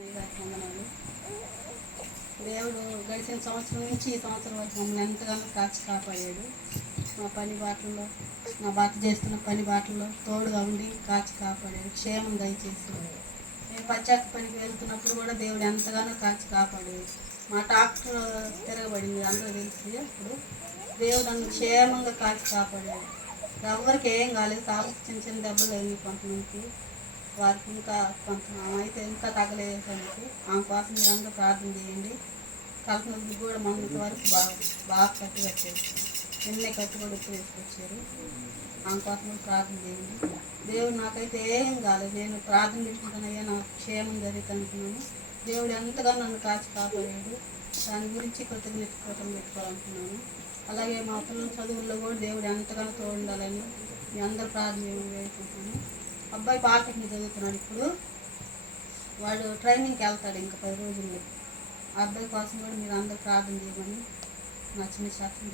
వందనాలు దేవుడు గడిచిన సంవత్సరం నుంచి ఈ సంవత్సరం వరకు మమ్మల్ని ఎంతగానో కాచి కాపాడాడు. మా పని బాటల్లో నా భర్త చేస్తున్న పని బాటల్లో తోడుగా ఉండి కాచి కాపాడాడు. క్షేమం దయచేసి. మేము పచ్చాక పనికి వెళ్తున్నప్పుడు కూడా దేవుడు ఎంతగానో కాచి కాపాడాడు. మా ట్రాక్టర్ తిరగబడింది అందరూ తెలిసి. అప్పుడు దేవుడు నన్ను క్షేమంగా కాచి కాపాడాడు. ఎవరికి ఏం కాలేదు. తాగు చిన్న చిన్న దెబ్బలు అయింది కొంతమందికి. వారికి ఇంకా కొంత అయితే ఇంకా తగలేసరికి ఆమె కోసం మీరు అందరూ ప్రార్థన చేయండి. కల్పనకి కూడా మొన్నటి వరకు బాగా బాగా కట్టి కట్టేసి నిన్నే కట్టి కూడా తీసుకొచ్చారు. ఆమె కోసం ప్రార్థన చేయండి. దేవుడు నాకైతే ఏం కాలేదు. నేను ప్రార్థన పెట్టుకుంటానయ్యా నాకు క్షేమం జరుగుతుంది దేవుడు ఎంతగానో నన్ను కాచి కాపాడాడు. దాని గురించి కృతజ్ఞత కృతం పెట్టుకోవాలనుకున్నాను. అలాగే మా పిల్లల చదువుల్లో కూడా దేవుడు ఎంతగానో తోడుండాలని మీ అందరూ ప్రార్థన వేసుకుంటున్నాను అబ్బాయి పాలిటెక్నిక్ చదువుతున్నాడు ఇప్పుడు. వాడు ట్రైనింగ్కి వెళ్తాడు ఇంకా పది రోజుల్లో. ఆ అబ్బాయి కోసం కూడా మీరు అందరూ ప్రార్థన చేయమని నా చిన్న శాస్త్రం